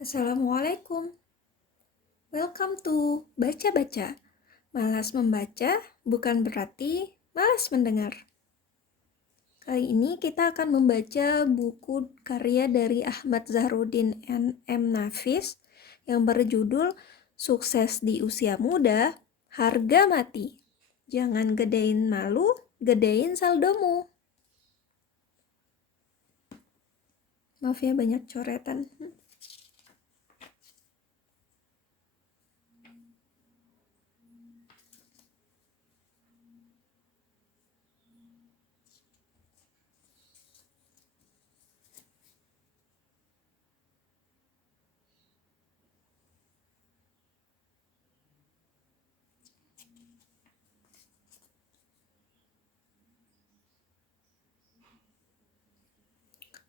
Assalamualaikum. Welcome to Baca-Baca. Malas membaca bukan berarti malas mendengar. Kali ini kita akan membaca buku karya dari Ahmad Zahruddin M. Nafis yang berjudul Sukses di Usia Muda, Harga Mati. Jangan gedein malu, gedein saldomu. Maaf ya, banyak coretan.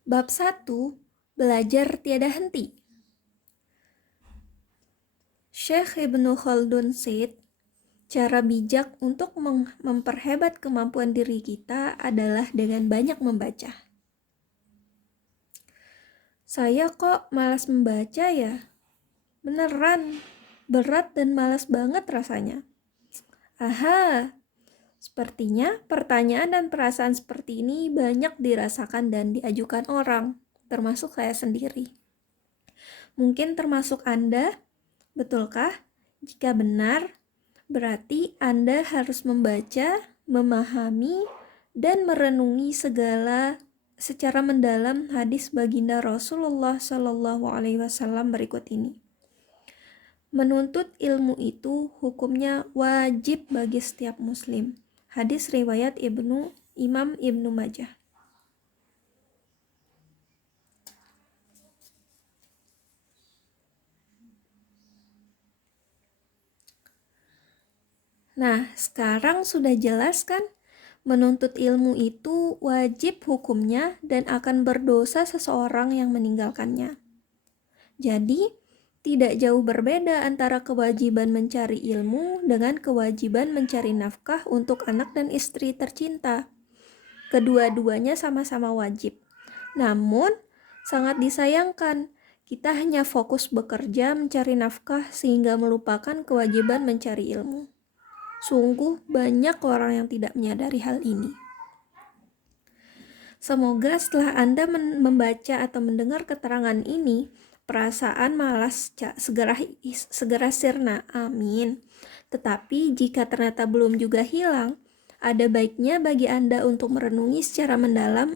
Bab 1. Belajar tiada henti. Syekh Ibnu Khaldun said, cara bijak untuk memperhebat kemampuan diri kita adalah dengan banyak membaca. Saya kok malas membaca ya? Beneran, berat dan malas banget rasanya. Aha, sepertinya pertanyaan dan perasaan seperti ini banyak dirasakan dan diajukan orang, termasuk saya sendiri. Mungkin termasuk Anda, betulkah? Jika benar, berarti Anda harus membaca, memahami, dan merenungi segala secara mendalam hadis baginda Rasulullah SAW berikut ini. Menuntut ilmu itu hukumnya wajib bagi setiap muslim. Hadis riwayat Imam Ibnu Majah. Nah, sekarang sudah jelas kan? Menuntut ilmu itu wajib hukumnya dan akan berdosa seseorang yang meninggalkannya. Jadi, tidak jauh berbeda antara kewajiban mencari ilmu dengan kewajiban mencari nafkah untuk anak dan istri tercinta. Kedua-duanya sama-sama wajib. Namun, sangat disayangkan, kita hanya fokus bekerja mencari nafkah sehingga melupakan kewajiban mencari ilmu. Sungguh banyak orang yang tidak menyadari hal ini. Semoga setelah Anda membaca atau mendengar keterangan ini, perasaan malas segera sirna. Amin. Tetapi jika ternyata belum juga hilang, ada baiknya bagi Anda untuk merenungi secara mendalam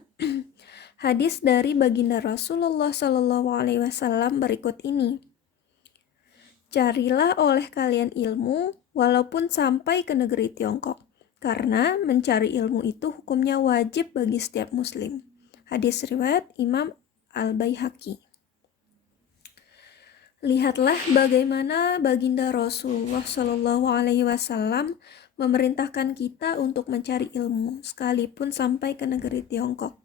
hadis dari baginda Rasulullah SAW berikut ini. Carilah oleh kalian ilmu walaupun sampai ke negeri Tiongkok, karena mencari ilmu itu hukumnya wajib bagi setiap muslim. Hadis riwayat Imam Al-Baihaqi. Lihatlah bagaimana baginda Rasulullah SAW memerintahkan kita untuk mencari ilmu, sekalipun sampai ke negeri Tiongkok.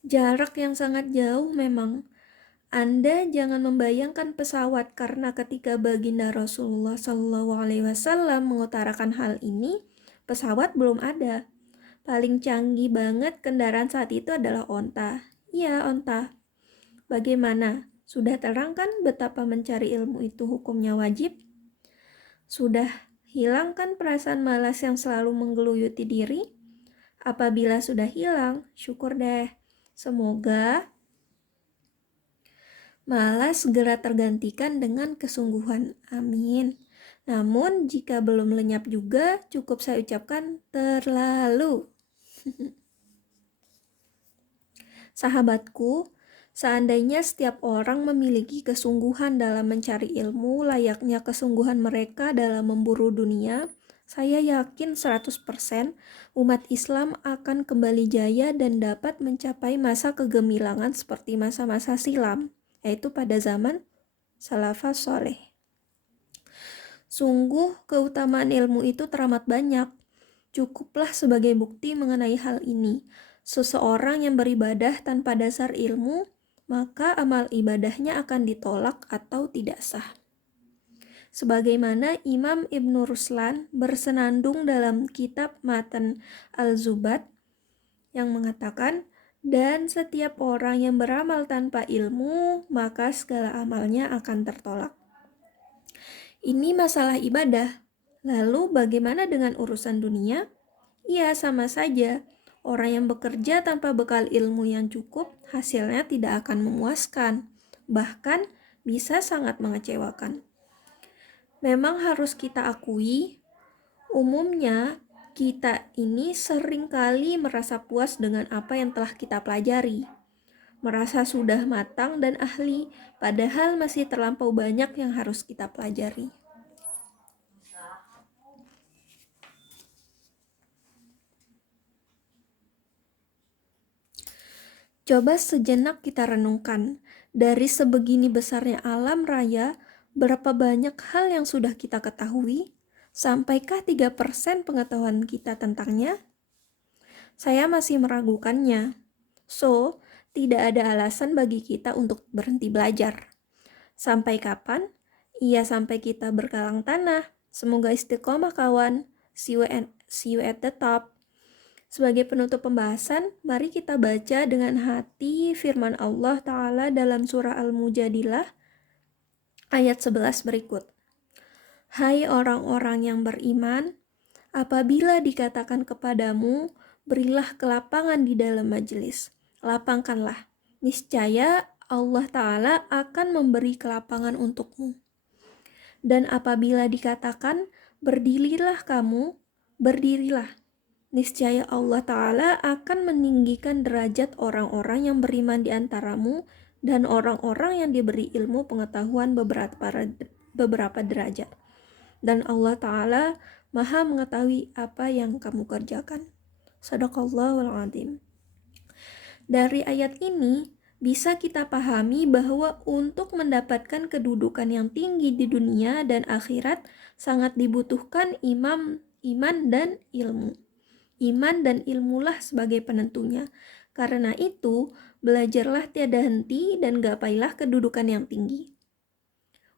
Jarak yang sangat jauh memang. Anda jangan membayangkan pesawat, karena ketika baginda Rasulullah SAW mengutarakan hal ini, pesawat belum ada. Paling canggih banget kendaraan saat itu adalah onta. Iya, onta. Bagaimana? Sudah terang kan betapa mencari ilmu itu hukumnya wajib? Sudah hilang kan perasaan malas yang selalu menggeluyuti diri? Apabila sudah hilang, syukur deh. Semoga malas segera tergantikan dengan kesungguhan. Amin. Namun jika belum lenyap juga, cukup saya ucapkan terlalu. Sahabatku, seandainya setiap orang memiliki kesungguhan dalam mencari ilmu layaknya kesungguhan mereka dalam memburu dunia, saya yakin 100% umat Islam akan kembali jaya dan dapat mencapai masa kegemilangan seperti masa-masa silam, yaitu pada zaman salafus soleh. Sungguh keutamaan ilmu itu teramat banyak. Cukuplah sebagai bukti mengenai hal ini. Seseorang yang beribadah tanpa dasar ilmu, maka amal ibadahnya akan ditolak atau tidak sah. Sebagaimana Imam Ibnu Ruslan bersenandung dalam kitab Matan Al-Zubat yang mengatakan, Dan setiap orang yang beramal tanpa ilmu, maka segala amalnya akan tertolak. Ini masalah ibadah. Lalu bagaimana dengan urusan dunia? Ya, sama saja. Orang yang bekerja tanpa bekal ilmu yang cukup, hasilnya tidak akan memuaskan. Bahkan bisa sangat mengecewakan. Memang harus kita akui, umumnya kita ini seringkali merasa puas dengan apa yang telah kita pelajari. Merasa sudah matang dan ahli, padahal masih terlampau banyak yang harus kita pelajari. Coba sejenak kita renungkan, dari sebegini besarnya alam raya, berapa banyak hal yang sudah kita ketahui? Sampaikah 3% pengetahuan kita tentangnya? Saya masih meragukannya. So, tidak ada alasan bagi kita untuk berhenti belajar. Sampai kapan? Iya, sampai kita berkalang tanah. Semoga istiqomah kawan. See you at the top. Sebagai penutup pembahasan, mari kita baca dengan hati firman Allah Ta'ala dalam surah Al-Mujadilah ayat 11 berikut. Hai orang-orang yang beriman, apabila dikatakan kepadamu, berilah kelapangan di dalam majelis. Lapangkanlah. Niscaya Allah Ta'ala akan memberi kelapangan untukmu. Dan apabila dikatakan, berdirilah kamu, berdirilah. Niscaya Allah Ta'ala akan meninggikan derajat orang-orang yang beriman di antaramu dan orang-orang yang diberi ilmu pengetahuan beberapa derajat. Dan Allah Ta'ala Maha mengetahui apa yang kamu kerjakan. Shadaqallahul Adzim. Dari ayat ini bisa kita pahami bahwa untuk mendapatkan kedudukan yang tinggi di dunia dan akhirat sangat dibutuhkan iman dan ilmu. Iman dan ilmulah sebagai penentunya. Karena itu, belajarlah tiada henti dan gapailah kedudukan yang tinggi.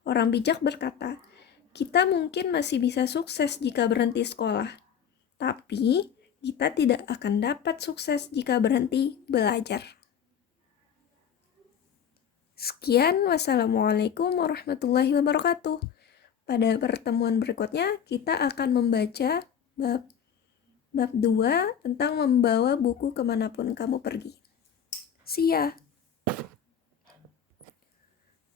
Orang bijak berkata, kita mungkin masih bisa sukses jika berhenti sekolah. Tapi, kita tidak akan dapat sukses jika berhenti belajar. Sekian, wassalamualaikum warahmatullahi wabarakatuh. Pada pertemuan berikutnya, kita akan membaca bab 2 tentang membawa buku kemanapun kamu pergi. See ya.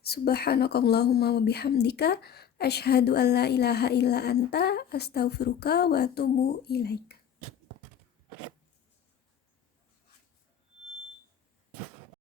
Subhanakallahumma wa bihamdika asyhadu an la ilaha illa anta astaghfiruka wa atubu ilaika.